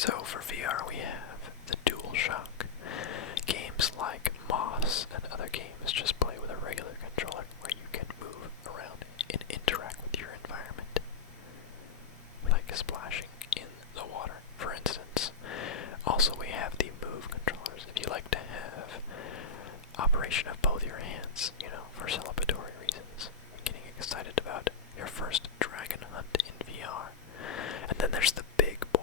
So for VR we have the DualShock. Games like Moss and other games just play with a regular controller where you can move around and interact with your environment. Like splashing in the water, for instance. Also we have the Move controllers if you like to have operation of both your hands, for celebratory reasons. Getting excited about your first dragon hunt in VR. And then there's the big boy,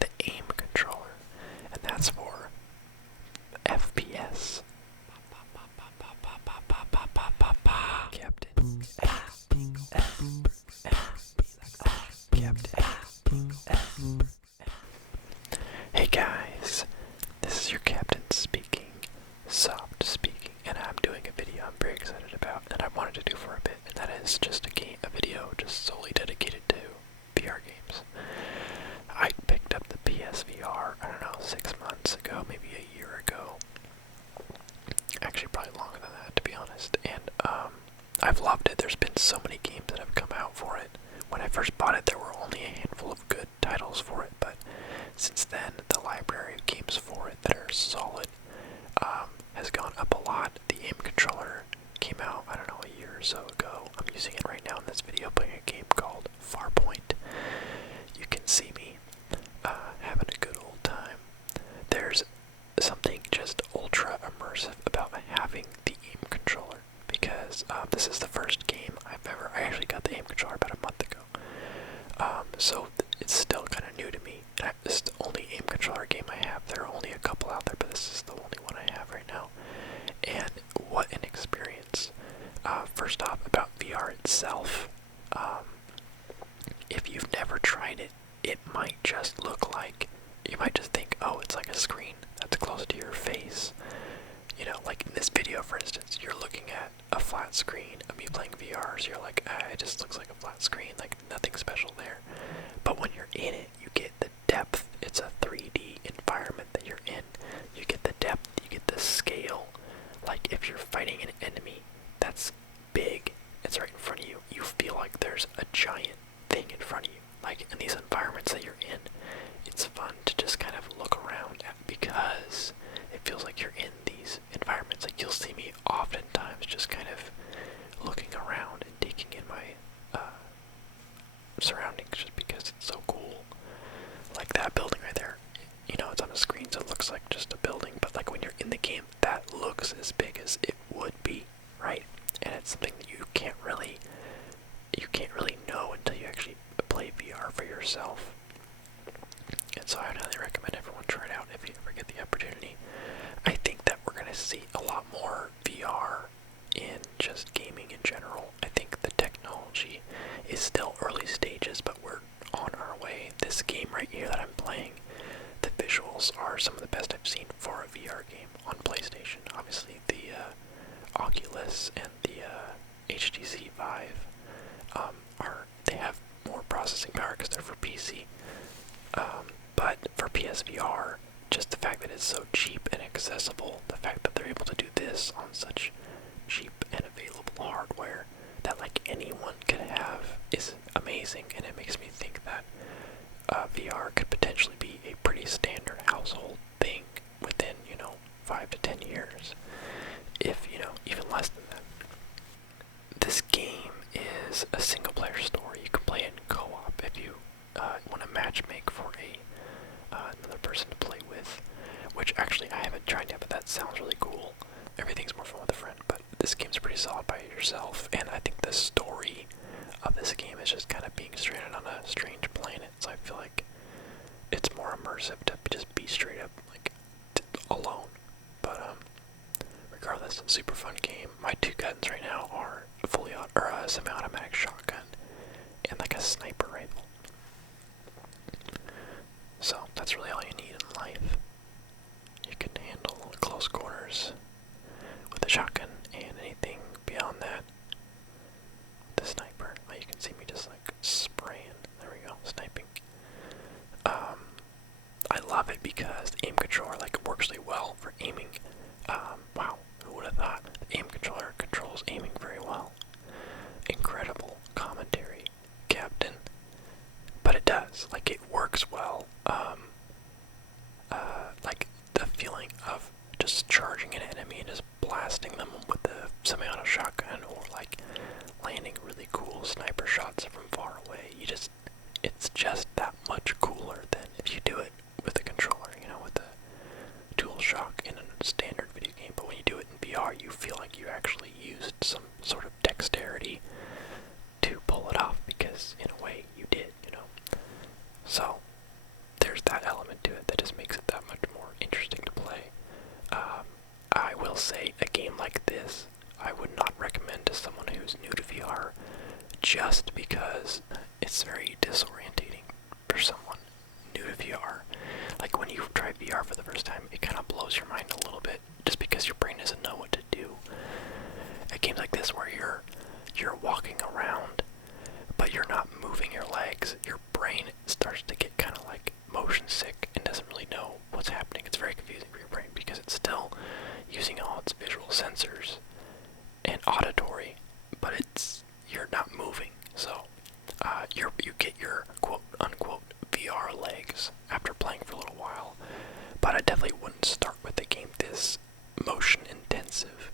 the aim controller, and that's for FPS. Captain. Captain. Hey guys, this is your captain speaking, soft speaking, and I'm doing a video I'm very excited about and I wanted to do for a bit, and that is just a video just solely dedicated to VR games. I picked up the PSVR, I don't know, 6 months ago, maybe a year ago. Actually, probably longer than that, to be honest. And I've loved it. There's been so many games that have come out for it. When I first bought it, there were only a handful of good titles for it, but since then, the library of games for it that are solid has gone up a lot. The aim controller came out, I don't know, a year or so ago. I'm using it right now in this video, playing a game called Farpoint. You can see me having a good old time. There's something just ultra immersive about having the aim controller, because this is the first game I actually got the aim controller about a month ago. So it's still kind of new to me. This is the only aim controller game I have. There are only a couple out there, but this is the only one I have right now. And what an experience. First off, about VR itself, if you've never tried it, it might just look like, you might just think, oh, it's like a screen that's close to your face. Like in this video, for instance, you're looking at a flat screen of me playing VR, so you're like, it just looks like a flat screen, like nothing special there. But when you're in it, you get the depth. It's a 3D environment that you're in. You get the depth, you get the scale. Like if you're fighting an enemy that's big, it's right in front of you, you feel like there's a giant thing in front of you. Like in these environments that you're in, it's fun to just kind of look around at, because it feels like you're in these environments. Like you'll see me oftentimes just kind of looking around and taking in my surroundings, just because it's so cool. Like that building right there, it's on a screen, so it looks like just a building, but like when you're in the game, that looks as big as it would be, right? And it's something that you can't really know until you actually play VR for yourself. And so I would highly recommend everyone try it out if you ever get the opportunity. I think that we're going to see a lot more VR in just gaming in general. I think the technology is still early stages, but we're on our way. This game right here that I'm playing, the visuals are some of the best I've seen for a VR game on PlayStation. Obviously the Oculus and the HTC Vive they have more processing power because they're for PC. But for PSVR, just the fact that it's so cheap and accessible, the fact that they're able to do this on such cheap and available hardware that like anyone could have is amazing, and it makes me think that VR could potentially be a pretty standard household thing within, 5 to 10 years, if, even less than that. This game is a single-player story. You can play it in co-op if you want to matchmake for another person to play with, which actually I haven't tried yet, but that sounds really cool. Everything's more fun with a friend, but this game's pretty solid by yourself, and I think the story of this game is just kind of being stranded on a strange planet, so I feel like it's more immersive to just be straight up, like, alone. But, regardless, super fun game. My two guns right now are a semi-automatic shotgun and like a sniper rifle. So that's really all you need in life. You can handle close quarters with a shotgun, and anything beyond that, the sniper. You can see me just like spraying. There we go, sniping. I love it because the aim controller works really well for aiming. Wow, who would have thought? The aim controller controls aiming very well. Incredible commentary, Captain. But it does, it works well. try VR for the first time, it kind of blows your mind a little bit, just because your brain doesn't know what to do. At games like this where you're walking around, but you're not moving your legs, your brain starts to get kind of like motion sick and doesn't really know what's happening. It's very confusing for your brain because it's still using all its visual sensors and auditory, but you're not moving. So you get your quote unquote VR legs after playing for a little while. But I definitely wouldn't start with a game this motion intensive.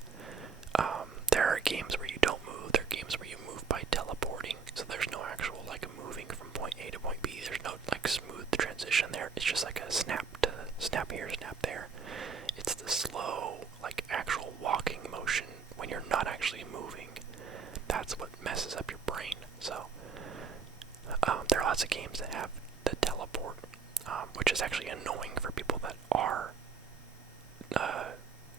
There are games where you don't move. There are games where you move by teleporting. So there's no actual like moving from point A to point B. There's no like smooth transition there. It's just like a snap here, snap there. It's the slow, like actual walking motion when you're not actually moving. That's what messes up your brain. So there are lots of games that have the teleport, which is actually annoying for people that are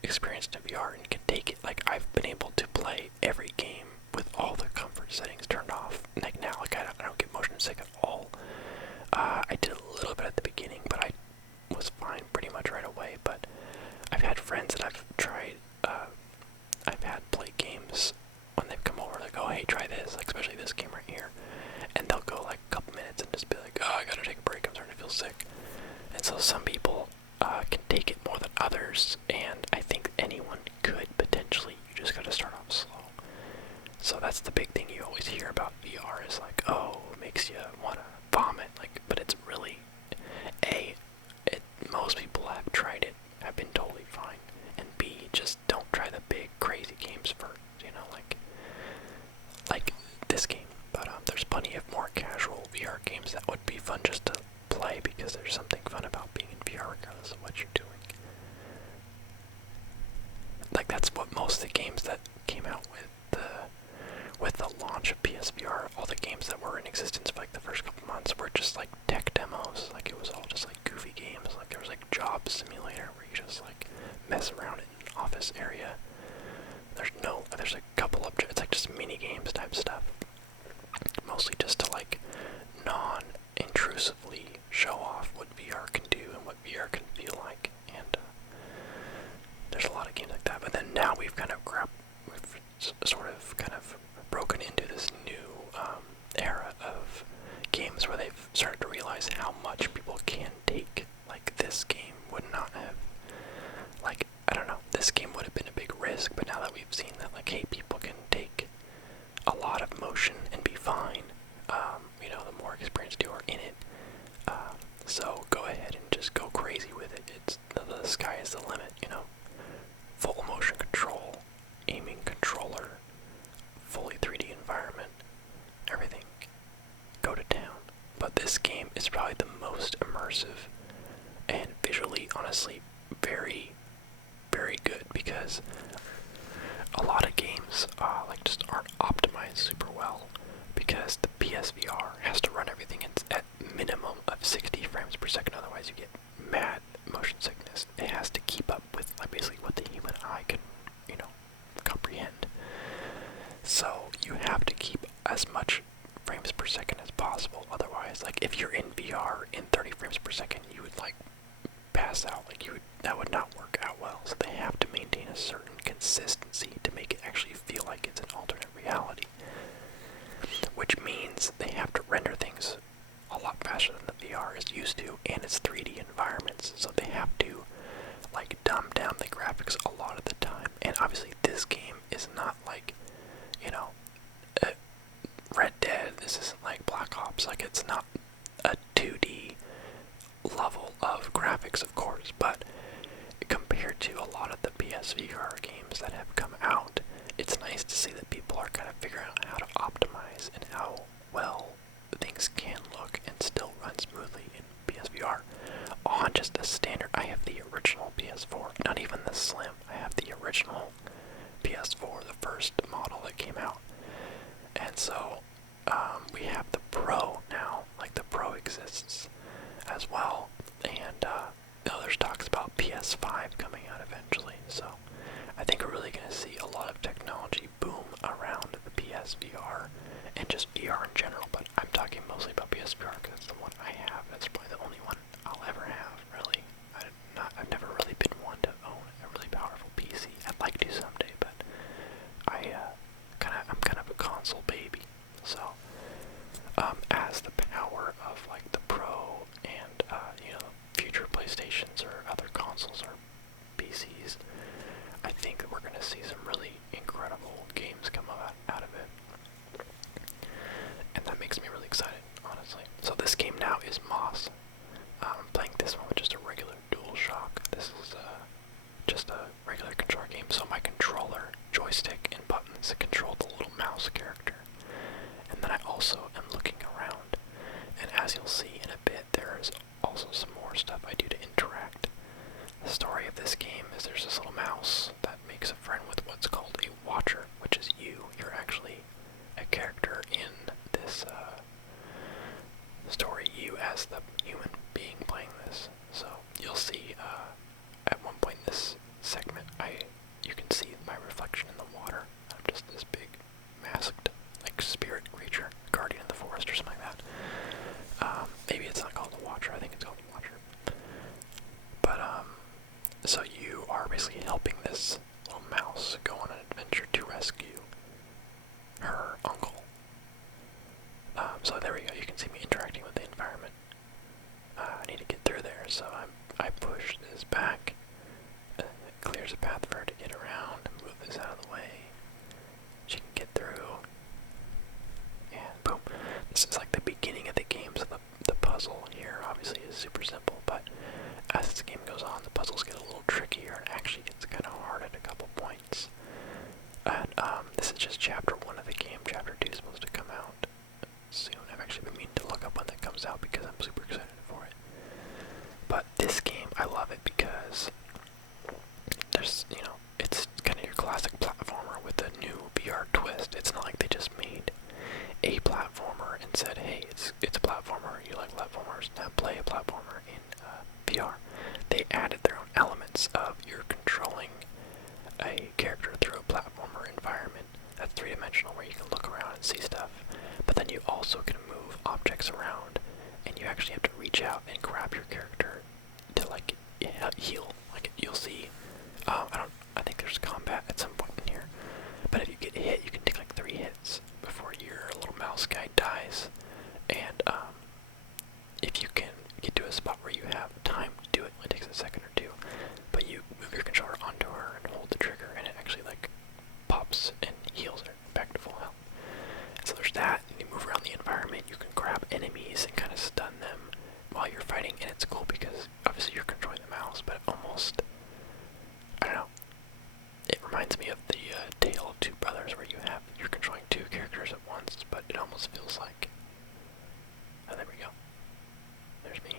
experienced in VR and can take it. Like I've been able to play every game with all the comfort settings turned off. Like now, like I don't get motion sick at all. I did a little bit at the beginning, but I was fine pretty much right away. But I've had friends that I've tried, I've had play games when they've come over, like, oh hey, try this, like especially this game right here, and they'll go like a couple minutes and just be like, oh, I gotta take a break, I'm starting to feel sick. And so some people can take it more than others, and I think anyone could potentially. You just gotta start off slow. So that's the big thing you always hear about VR is like, oh, it makes you wanna vomit, like, but it's really most people have tried it, have been totally fine, and B, just don't try the big crazy games first, you know, like this game. But there's plenty of more casual VR games that would be fun just to play because there's something fun about being in VR regardless of what you're doing. Like that's what most of the games that came out with the launch of PSVR, all the games that were in existence for like the first couple months were just like tech demos. Like it was all just like goofy games. Like there was like Job Simulator where you just like mess around in an office area. There's a couple of, it's like just mini games type stuff. Mostly just to like non-intrusively show off what VR can do and what VR can feel like. And there's a lot of games like that. But then now we've sort of kind of broken into this new era of games where they've started to realize how much people can take. Like this game would not have, like, I don't know, this game would have been a big risk, but now that we've seen that, like, hey, people can take a lot of motion and be fine, you know, the more experienced you are in it, so go ahead and just go crazy with it. It's the sky is the limit, you know. Full motion control, aiming controller, fully 3D environment, everything. Go to town. But this game is probably the most immersive and visually, honestly, very, very good because a lot of games like just aren't optimized super well because the PSVR has to run everything at minimum of 60 frames per second, otherwise you get mad motion sickness. It has to keep up with like basically what the human eye can, you know, comprehend. So you have to keep as much frames per second as possible, otherwise, like if you're in VR in 30 frames per second, you would like pass out, like that would not work out well. So they have to maintain a certain consistency to make it actually feel like it's an alternate reality, which means they have to render things a lot faster than the VR is used to, and it's 3D environments, so they have to like dumb down the graphics a lot of the time. And obviously this game is not like, you know, Red Dead. This isn't like Black Ops. Like it's not a 2D level of graphics, of course, but compared to a lot of the PSVR games that have come out, it's nice to see that people are kind of figuring out how to optimize and how well things can look and still run smoothly in PSVR. On just a standard, I have the original PS4, not even the Slim. I have the original PS4, the first model that came out. And so, we have the Pro now, like the Pro exists as well, and there's talks about PS5 coming out eventually, so I think we're really going to see a lot of technology boom around the PSVR, and just VR in general, but I'm talking mostly about PSVR because it's the one I have, that's probably the only one I'll ever have, really. game is there's this little mouse that makes a friend with what's called a watcher, which is you. You're actually a character in this story, you as the human being playing this. So you'll see at one point in this segment, you can see my reflection in the water. I'm just this big, masked, like spirit creature, guardian of the forest or something like that. Maybe it's not called the Watcher. I think it's called the Watcher. But so you are basically helping this little mouse go on an adventure to rescue her uncle. So there we go. You can see me interacting with the environment. I need to get through there, so I push this back. It clears a path for her to get around. Move this out of the way. She can get through. And boom. This is like the beginning of the game, so the puzzle here obviously is super simple, but as the game goes on, the puzzles get a little trickier and actually gets kind of hard at a couple points. And this is just chapter 1 of the game. Chapter 2 is supposed to come out soon. I've actually been meaning to look up when that comes out because I'm super excited for it. But this game, I love it because there's, it's kind of your classic platformer with a new VR twist. It's not like they just made a platformer and said, hey, it's a platformer, you like platformers, now play a platformer in VR. They added their own elements of you're controlling a character through a platformer environment that's three-dimensional where you can look around and see stuff, but then you also can move objects around and you actually have to reach out and grab your character to like heal. Like you'll see, I think there's combat at some point in here, but if you get hit, you can take like 3 hits before your little mouse guy dies. And if you can get to a spot where you have time to do it, it takes a second or two, but you move your controller onto her and hold the trigger, and it actually like pops and heals her back to full health. So there's that, and you move around the environment, you can grab enemies and kind of stun them while you're fighting, and it's cool because obviously you're controlling the mouse, but it almost, I don't know, it reminds me of the Tale of Two Brothers where you're controlling 2 characters at once, but it almost feels like, oh, there we go, there's me.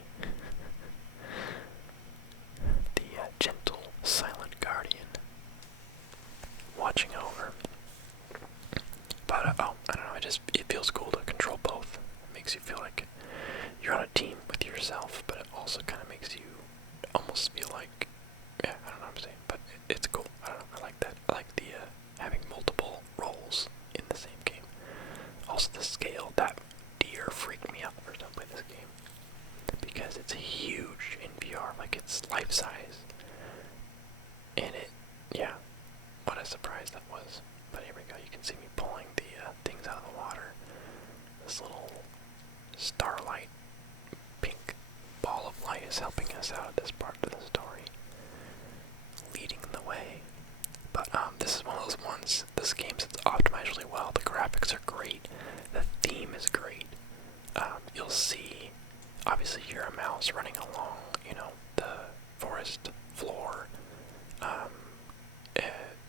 The gentle, silent guardian watching over. But, I don't know, it feels cool to control both. It makes you feel like you're on a team with yourself, but it also kind of makes you almost feel like, yeah, I don't know what I'm saying, but it's cool. I don't know, I like that. I like the, having multiple roles in the same game. Also the scale, that deer freaked me out the first time I played this game, because it's huge in VR, like it's life-size. And yeah, what a surprise that was. But here we go, you can see me pulling the things out of the water. This little starlight, pink ball of light is helping us out at this part of the story, leading the way. But this is one of those ones, this game is optimized really well, the graphics are great, the theme is great. You'll see, obviously you're a mouse running along, the forest floor,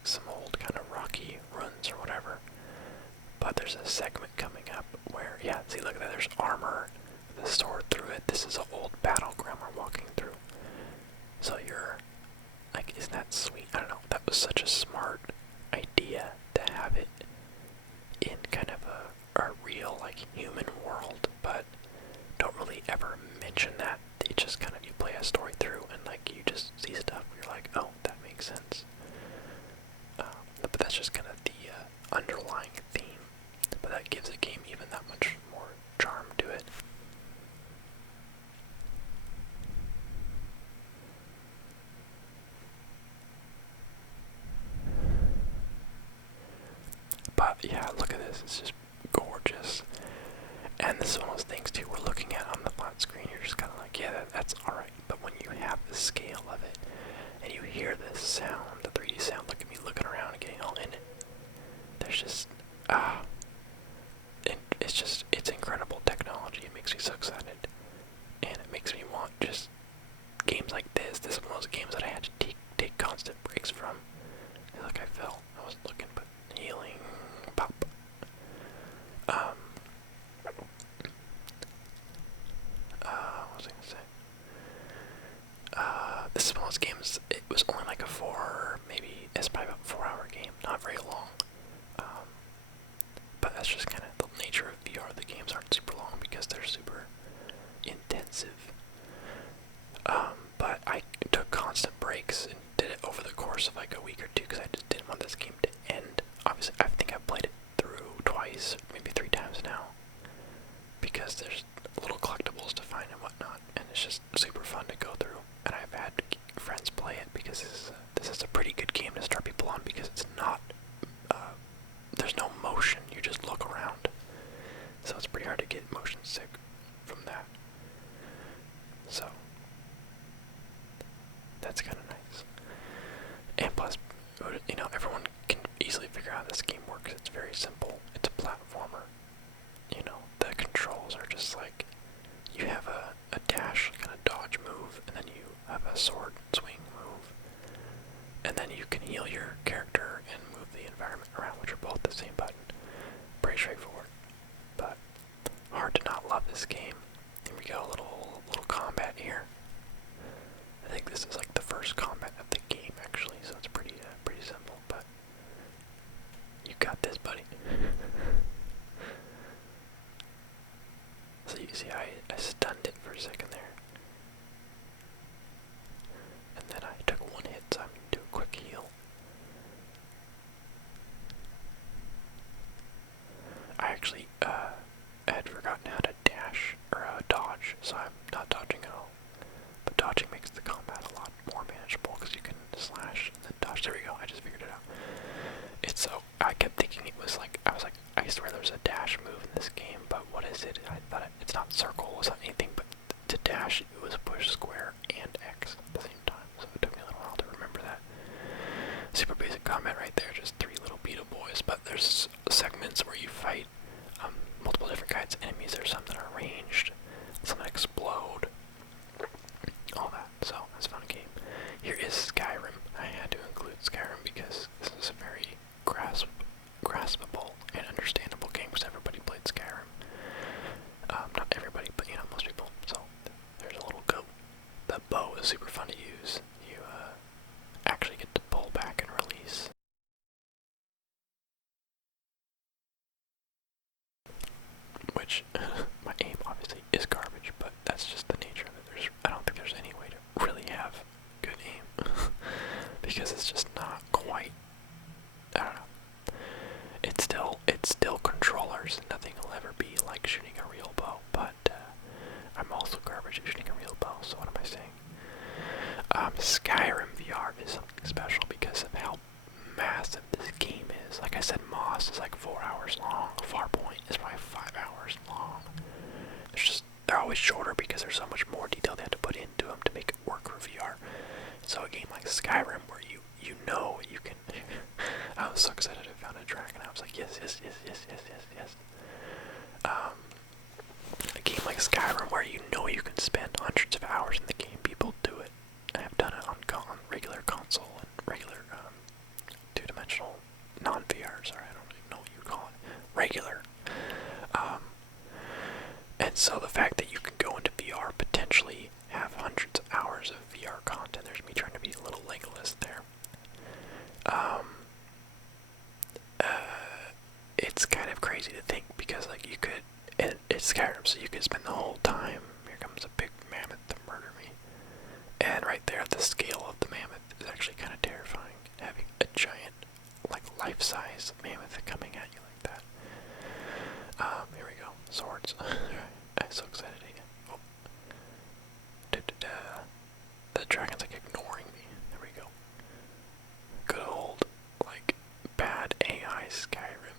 some old kind of rocky ruins or whatever. But there's a segment coming up where, yeah, see, look at that, there's armor, the sword through it. This is an old battleground we're walking through. So you're, like, isn't that sweet? I don't know, that was such a smart idea to have it in kind of a real, like, human world, but don't really ever mention that. It just kind of, you play a story through and, like, you just see stuff where you're like, oh, that makes sense. But that's just kind of the underlying theme, but that gives the game even that much more charm to it. But yeah, look at this, it's just gorgeous. And this is one of those things too, we're looking at on the flat screen, you're just kind of like, yeah, that's alright. But when you have the scale of it, and you hear this sound, the 3D sound, look at me looking around and getting all in it. There's just, it's incredible technology. It makes me so excited. And it makes me want just games like this. This is one of those games that I had to take constant breaks from. Like I fell. I was looking, but healing, pop. What was I gonna say? This is one of those games, was only like a it's probably about a 4-hour game, not very long. But that's just kind of the nature of VR. The games aren't super long because they're super intensive. But I took constant breaks and did it over the course of like a week or two because I just didn't want this game to end. Obviously, I think I've played it through twice, maybe 3 times now, because there's little collectibles to find and whatnot, and it's just super fun to go through. And I've had friends play it because this is a pretty good game to start people on because it's not, there's no motion, you just look around. So it's pretty hard to get motion sick from that. So that's kind of nice. And plus, you know, everyone can easily figure out how this game works. It's very simple. It's a platformer. You know, the controls are just like, you have a dash, kind of dodge move, and then you have a sword swing move. And then you can heal your character and move the environment around, which are both the same button. Pretty straightforward. But hard to not love this game. Here we go, a little combat here. I think this is like the first combat of the game actually, so it's pretty simple, but you got this, buddy. So you see I stunned it for a second there. And then I took one hit, so I'm gonna do a quick heal. I actually had forgotten how to dash or dodge, so I'm not dodging at all. But dodging makes the combat a lot more manageable because you can slash and then dodge. There we go, I just figured it out. It's so, I kept thinking it was like, I swear there's a dash move in this game, but what is it? I thought it's not circle, it's not anything, but to dash it was push square and X at the same time. So it took me a little while to remember that. Super basic combat right there, just 3 little beetle boys, but there's segments where you fight multiple different kinds of enemies. There's some that are ranged, some that explode, all that, so it's a fun game. Here is Skyrim. I had to include Skyrim because this is a very graspable and understandable game because everybody played Skyrim. Not everybody, but you know, most people. So there's a little goat. The bow is super fun to use. You actually get to pull back and release. Which my aim obviously is garbage, but that's just the nature of it. I don't think there's any way to really have good aim because it's just not quite. I don't know. It's still controllers. Nothing will ever be like shooting a real bow. But I'm also garbage at shooting a real bow. So what am I saying? Skyrim VR is something special because of how massive this game is. Like I said, Moss is like 4 hours long. Farpoint is probably 5 hours long. They're always shorter because there's so much more detail they have to put into them to make it work for VR. So a game like Skyrim where you know you can I was so excited I found a dragon. I was like, yes. A game like Skyrim where you know you can spend hundreds of hours in the game, people do it. I have done it on regular console and regular 2-dimensional non-VR, sorry, I don't even know what you call it. Regular. And so the fact that you can go into VR, potentially have hundreds of hours of VR content, there's me trying to be a little Legolas there. It's kind of crazy to think because like you could, it's Skyrim, so you could spend the whole time, here comes a big mammoth to murder me. And right there, the scale of the mammoth is actually kind of terrifying, having a giant, like life-size mammoth coming at you like that. Here we go, swords. I'm so excited again. Oh. The dragon's like ignoring me. There we go. Good old, like, bad AI Skyrim.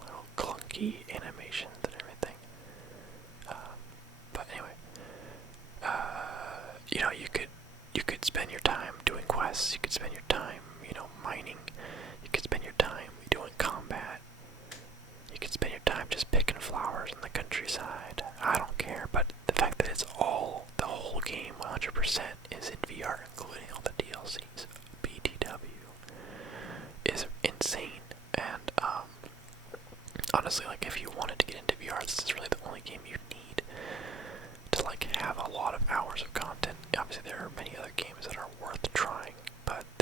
Little clunky animations and everything. But anyway, you know, you could spend your time doing quests. You could spend your time, you know, mining. You could spend your time doing combat. You could spend your time just picking flowers in the countryside. I don't care, but the fact that it's all, the whole game, 100% is in VR, including all the DLCs, BTW, is insane. And honestly, like if you wanted to get into VR, this is really the only game you need to like have a lot of hours of content. Obviously, there are many other games that are worth trying,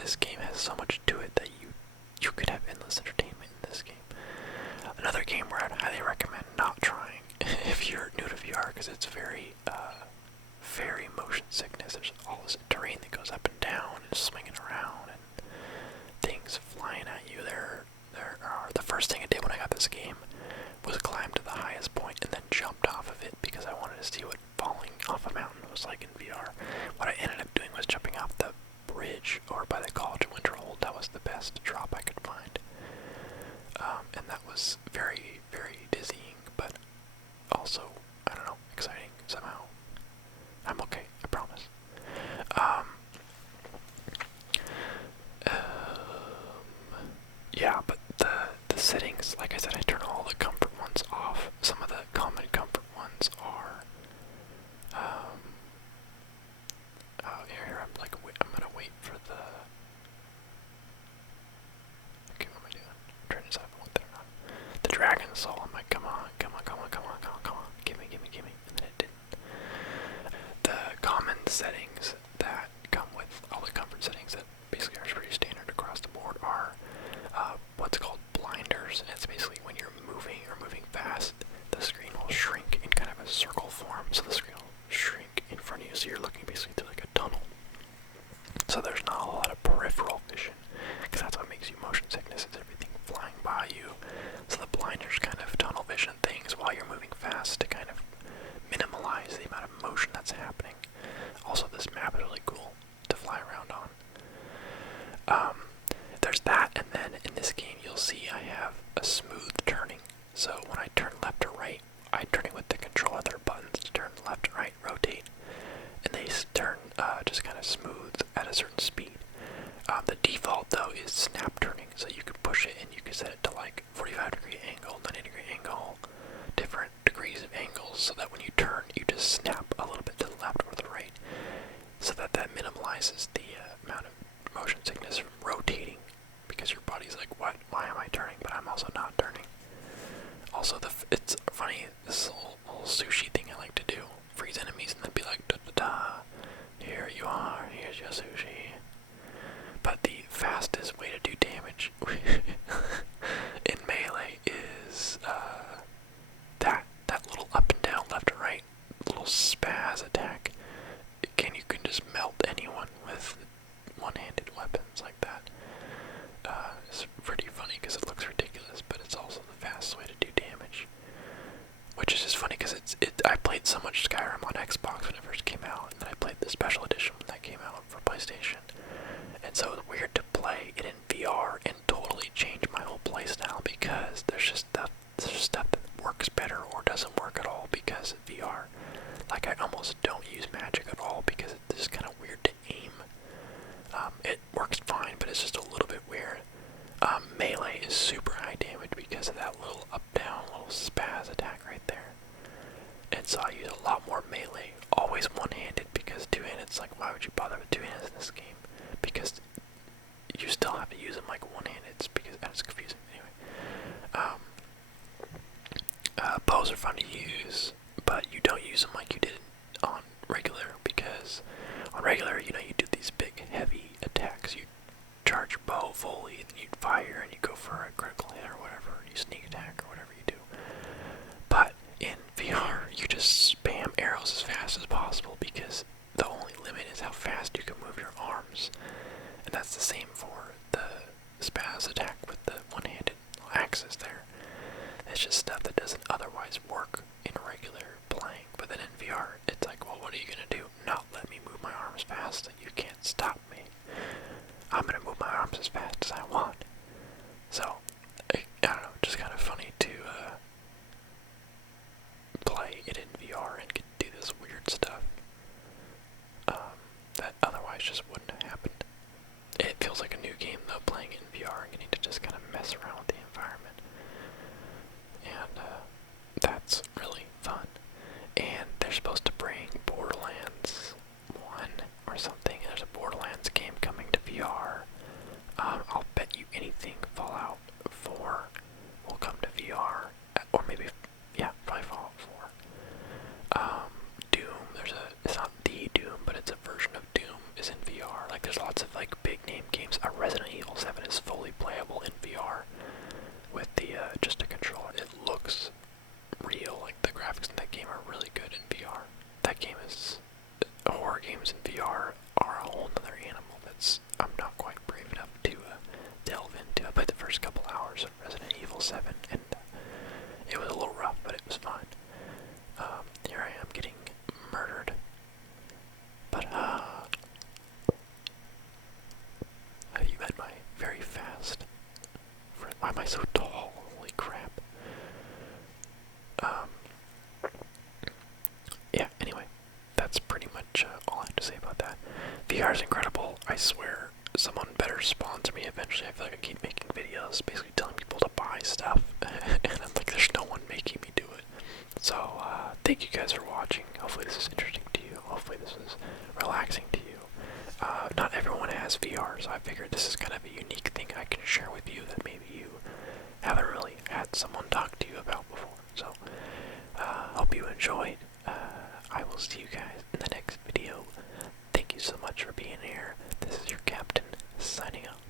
this game has so much to it that you could have endless entertainment in this game. Another game where I'd highly recommend not trying if you're new to VR, because it's very motion sickness. There's all this terrain that goes up and down and swinging around and things flying at you. The first thing I did when I got this game was climb to the highest point and then jumped off of it because I wanted to see what falling off a mountain was like in VR. What I ended up doing was jumping off the bridge over by the College of Winterhold. That was the best drop I could find. And that was very, very dizzying, but also, I don't know, exciting somehow. I'm okay, I promise. Yeah, but the settings, like I said, I turn all the comfort ones off. Some of the common comfort ones are, here, I'm gonna wait for the, okay, what am I doing? I'm trying to decide if I want that or not. The Dragon Soul, I'm like, come on, gimme, and then it didn't. The common settings that come with all the comfort settings that basically are pretty standard across the board are what's called blinders. And it's basically when you're moving fast, the screen will shrink in kind of a circle form. So the screen will shrink in front of you, so you're looking basically through like a tunnel. So there's not a lot of peripheral vision, because that's what makes you motion sickness, is everything flying by you. So the blinders kind of tunnel vision things while you're moving fast to kind of minimize the amount of motion that's happening. Also, this map is really cool to fly around on. There's that, and then in this game you'll see I have a smooth turning. So when I turn left or right, I'm turning with the controller. There are buttons to turn left and right, rotate, and they turn just kind of smooth at a certain speed. The default though is snap turning, so you can push it and you can set it to like 45-degree angle, 90-degree angle, different degrees of angles, so that when you turn, you just snap a little bit to the left or the right, so that minimalizes the amount of motion sickness from rotating, because your body's like, what? Why am I turning? But I'm also not turning. Also, it's funny, this little sushi thing I like to do. Freeze enemies and then be like, da-da-da, here you are, here's your sushi. But the fastest way to do damage in Melee is that little up and down, left and right, little spaz attack. You can just melt anyone with one-handed weapons like that. It's pretty funny because it looks ridiculous, but it's also the fastest way to do damage. Which is just funny because I played so much Skyrim on Xbox when it first came out, and then I played the special edition when that came out for PlayStation. And so it's weird to play it in VR and totally change my whole playstyle, because there's just stuff that works better or doesn't work at all because of VR. Like, I almost don't use magic at all because it's just kind of weird to aim. It works fine, but it's just a little bit weird. Melee is super high damage because of that little up-down, little spaz attack right there. And so I use a lot more melee, always one-handed, because two-handed's like, why would you bother with two-handed in this game? Because you still have to use them like one-handed, because that's confusing. Anyway, bows are fun to use, but you don't use them like you did on regular, because on regular, you do these big, heavy attacks. You charge your bow fully, and then you fire, and you go for a critical hit or whatever, and you sneak attack or whatever you do. But in VR, you just spam arrows as fast as possible, because the only limit is how fast you can move your arms. And that's the same for the spaz attack with the one-handed axes there. It's just stuff that doesn't otherwise work in regular playing. But then in VR, it's like, well, what are you going to do? Not let me move my arms fast, and you can't stop me. I'm going to move my arms as fast as I want. So, I don't know, just kind of funny to play it in VR and get to do this weird stuff that otherwise just wouldn't have happened. It feels like a new game, though, playing it in VR and getting to just kind of mess around with the environment. And that's really fun. And they're supposed to bring Borderlands 1 or something. There's a Borderlands game coming to VR. I'll bet swear someone better sponsor me eventually. I feel like I keep making videos basically telling people to buy stuff, and I'm like, there's no one making me do it. So, thank you guys for watching. Hopefully this is interesting to you. Hopefully this is relaxing to you. Not everyone has VR, so I figured this is kind of a unique thing I can share with you that maybe you haven't really had someone talk to you about before. So, hope you enjoyed. I will see you guys in the next video. Thank you so much for being here. This is your captain, signing off.